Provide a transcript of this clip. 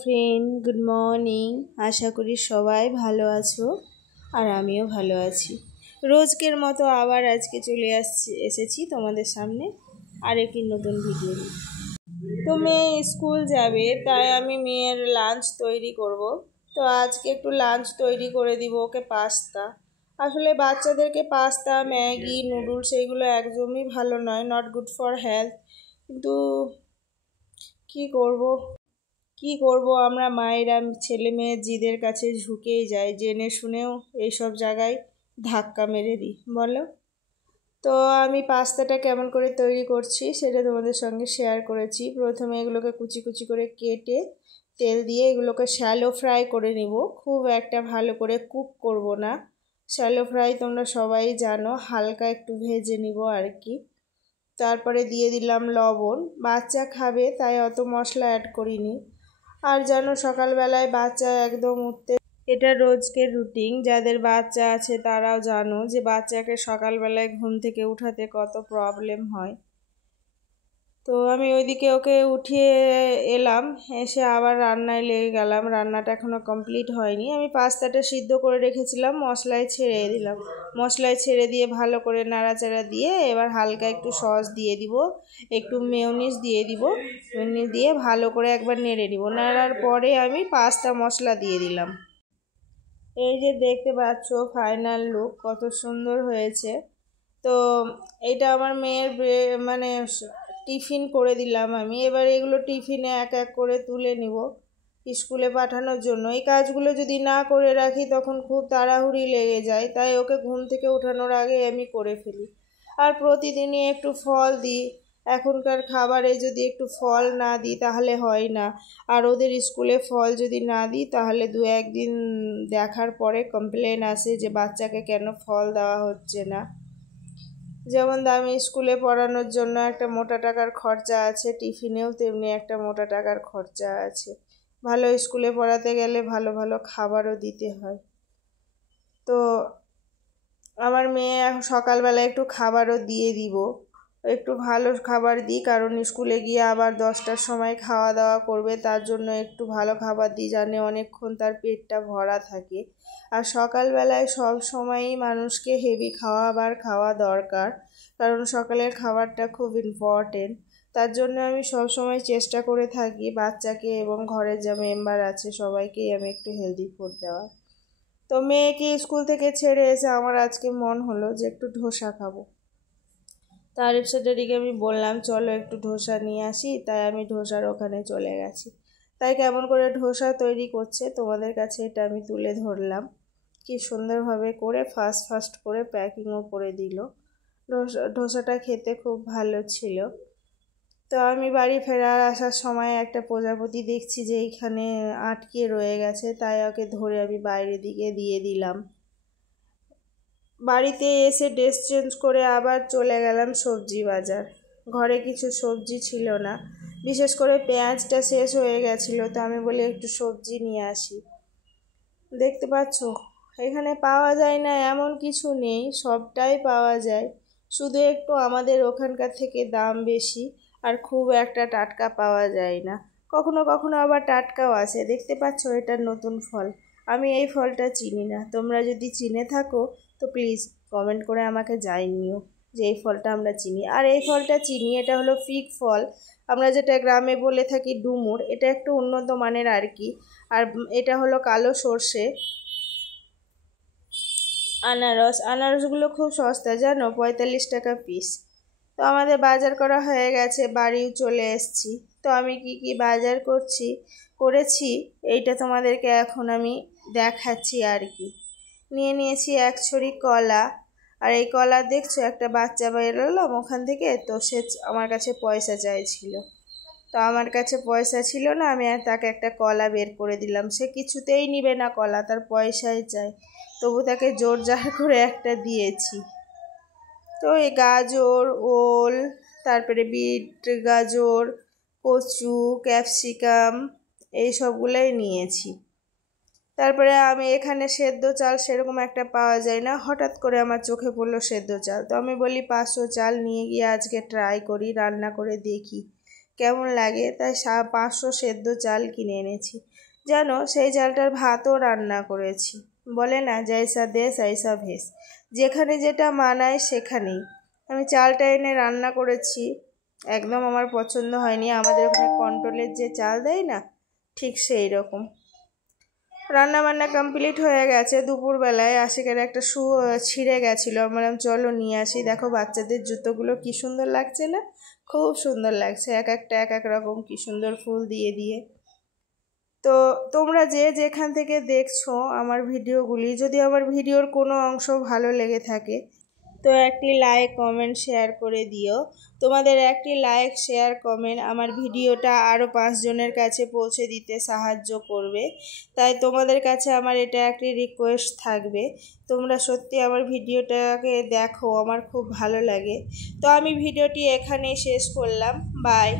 Friend, good morning. আশা করি সবাই ভালো আছো আর আমিও ভালো আছি। রোজকের মতো আবার আজকে চলে এসেছি তোমাদের সামনে আরেকটি নতুন ভিডিও নিয়ে। তো মেয়ে স্কুল যাবে, তাই আমি মেয়ের লাঞ্চ তৈরি করব। তো আজকে একটু লাঞ্চ তৈরি করে দিব ওকে পাস্তা। আসলে বাচ্চাদেরকে পাস্তা, ম্যাগি, নুডলস এইগুলো একদমই ভালো নয়, নট গুড ফর হেলথ। কিন্তু কি করব আমরা মায়েরা ছেলে মেয়ের জিদের কাছে ঝুঁকেই যাই, জেনে শুনেও এইসব জায়গায় ধাক্কা মেরে দিই, বলো। তো আমি পাস্তাটা কেমন করে তৈরি করছি সেটা তোমাদের সঙ্গে শেয়ার করেছি। প্রথমে এগুলোকে কুচি কুচি করে কেটে তেল দিয়ে এগুলোকে শ্যালো ফ্রাই করে নিব। খুব একটা ভালো করে কুক করব না, শ্যালো ফ্রাই তোমরা সবাই জানো, হালকা একটু ভেজে নিব আর কি। তারপরে দিয়ে দিলাম লবণ, বাচ্চা খাবে তাই অত মশলা অ্যাড করিনি। আর জানো সকালবেলায় বাচ্চা একদম উঠতে, এটা রোজকের রুটিন, যাদের বাচ্চা আছে তারাও জানো যে বাচ্চাকে সকালবেলায় ঘুম থেকে উঠাতে কত প্রবলেম হয়। তো আমি ওইদিকে ওকে উঠিয়ে এলাম, এসে আবার রান্নায় লেগে গেলাম। রান্নাটা এখনও কমপ্লিট হয়নি। আমি পাস্তাটা সিদ্ধ করে রেখেছিলাম, মশলায় ছেড়ে দিলাম। মশলায় ছেড়ে দিয়ে ভালো করে নাড়াচাড়া দিয়ে এবার হালকা একটু সস দিয়ে দিব, একটু মেয়োনিজ দিয়ে দিব। মেয়োনিজ দিয়ে ভালো করে একবার নেড়ে দিব। নাড়ার পরে আমি পাস্তা মশলা দিয়ে দিলাম। এই যে দেখতে পাচ্ছ ফাইনাল লুক কত সুন্দর হয়েছে। তো এটা আমার মেয়ের মানে টিফিন করে দিলাম আমি। এবার এগুলো টিফিনে এক এক করে তুলে নিব স্কুলে পাঠানোর জন্য। এই কাজগুলো যদি না করে রাখি তখন খুব তাড়াহুড়ি লেগে যায়, তাই ওকে ঘুম থেকে ওঠানোর আগে আমি করে ফেলি। আর প্রতিদিনই একটু ফল দিই। এখনকার খাবারে যদি একটু ফল না দিই তাহলে হয় না। আর ওদের স্কুলে ফল যদি না দিই তাহলে দু একদিন দেখার পরে কমপ্লেন আসে যে বাচ্চাকে কেন ফল দেওয়া হচ্ছে না। যেমন দামি স্কুলে পড়ানোর জন্য একটা মোটা টাকার খরচা আছে, টিফিনেও তেমনি একটা মোটা টাকার খরচা আছে। ভালো স্কুলে পড়াতে গেলে ভালো ভালো খাবারও দিতে হয়। তো আমার মেয়ে এখন সকালবেলা একটু খাবারও দিয়ে দিব, একটু ভালো খাবার দিই, কারণ স্কুলে গিয়ে আবার 10টার সময় খাওয়া দাওয়া করবে, তার জন্য একটু ভালো খাবার দিই, জানে অনেকক্ষণ তার পেটটা ভরা থাকে। আর সকালবেলায় সব সময়ই মানুষকে হেভি খাওয়া দরকার, কারণ সকালের খাবারটা খুব ইম্পর্টেন্ট। তার জন্য আমি সব সময় চেষ্টা করে থাকি বাচ্চাকে এবং ঘরের যা মেম্বার আছে সবাইকেই আমি একটু হেলদি ফুড দেওয়ার। তো মেয়েকে স্কুল থেকে ছেড়ে এসে আমার আজকে মন হলো যে একটু ধোসা খাবো। তারিফ সেটারিকে আমি বললাম চলো একটু ধোসা নিয়ে আসি, তাই আমি ধোসার ওখানে চলে গেছি। তাই কেমন করে ধোসা তৈরি করছে তোমাদের কাছে এটা আমি তুলে ধরলাম। কি সুন্দরভাবে করে ফাস্ট করে প্যাকিংও করে দিল। ধোসাটা খেতে খুব ভালো ছিল। তো আমি বাড়ি ফেরার আসার সময় একটা প্রজাপতি দেখছি যে এইখানে আটকে রয়ে গেছে, তাই ওকে ধরে আমি বাইরের দিকে দিয়ে দিলাম। বাড়িতে এসে ড্রেস চেঞ্জ করে আবার চলে গেলাম সবজি বাজার। ঘরে কিছু সবজি ছিল না, বিশেষ করে পেঁয়াজটা শেষ হয়ে গেছিলো, তো আমি বলি একটু সবজি নিয়ে আসি। দেখতে পাচ্ছ এখানে পাওয়া যায় না এমন কিছু নেই, সবটাই পাওয়া যায়, শুধু একটু আমাদের ওখানকার থেকে দাম বেশি আর খুব একটা টাটকা পাওয়া যায় না। কখনো কখনো আবার টাটকাও আসে। দেখতে পাচ্ছ এটা নতুন ফল, আমি এই ফলটা চিনি না। তোমরা যদি চিনে থাকো তো প্লিজ কমেন্ট করে আমাকে জানিও যে এই ফলটা আমরা চিনি। আর এই ফলটা চিনি, এটা হলো ফিগ ফল, আমরা যেটা গ্রামে বলে থাকি ডুমুর, এটা একটু উন্নত মানের আর কি। আর এটা হলো কালো সর্ষে। আনারসগুলো খুব সস্তা জানো, 45 টাকা পিস। তো আমাদের বাজার করা হয়ে গেছে, বাড়িও চলে এসেছি। তো আমি কি বাজার করেছি এইটা তোমাদেরকে এখন আমি দেখাচ্ছি আর কি। নিয়ে নিয়েছি এক ছড়ি কলা। আর এই কলা দেখছো একটা বাচ্চা বেরোলাম ওখান থেকে, তো সে আমার কাছে পয়সা চাইছিল। তো আমার কাছে পয়সা ছিল না, আমি আর তাকে একটা কলা বের করে দিলাম। সে কিছুতেই নিবে না কলা, তার পয়সাই চাই। তবু তাকে জোর জার করে একটা দিয়েছি। তো এই গাজর, ওল, তারপরে বিট, গাজর, কচু, ক্যাপসিকাম এই সবগুলোই নিয়েছি। তারপরে আমি এখানে সেদ্ধ চাল সেরকম একটা পাওয়া যায় না, হঠাৎ করে আমার চোখে পড়লো সেদ্ধ চাল। তো আমি বলি 500 চাল নিয়ে গিয়ে আজকে ট্রাই করি, রান্না করে দেখি কেমন লাগে, তাই 500 সেদ্ধ চাল কিনে এনেছি। জানো, সেই চালটার ভাতও রান্না করেছি। বলে না, জৈসা দেশ আইসা ভেস, যেখানে যেটা মানায় সেখানেই। আমি চালটা এনে রান্না করেছি, একদম আমার পছন্দ হয়নি। আমাদের ওখানে কন্ট্রোলের যে চাল দেয় না, ঠিক সেই রকম। রান্না বান্না কমপ্লিট হয়ে গেছে। দুপুরবেলায় আশিকের একটা শু ছিঁড়ে গেছিলো, আমরা চলো নিয়ে আসি। দেখো বাচ্চাদের জুতোগুলো কি সুন্দর লাগছে না? খুব সুন্দর লাগছে, এক একটা এক এক রকম কি সুন্দর ফুল দিয়ে দিয়ে। তো তোমরা যে যেখান থেকে দেখছো আমার ভিডিওগুলি, যদি আমার ভিডিওর কোনো অংশ ভালো লেগে থাকে তো একটি লাইক কমেন্ট শেয়ার করে দিও। তোমাদের একটি লাইক শেয়ার কমেন্ট আমার ভিডিওটা আরও 5 জনের কাছে পৌঁছে দিতে সাহায্য করবে। তাই তোমাদের কাছে আমার এটা একটি রিকোয়েস্ট থাকবে, তোমরা সত্যি আমার ভিডিওটাকে দেখো, আমার খুব ভালো লাগে। তো আমি ভিডিওটি এখানেই শেষ করলাম। বাই।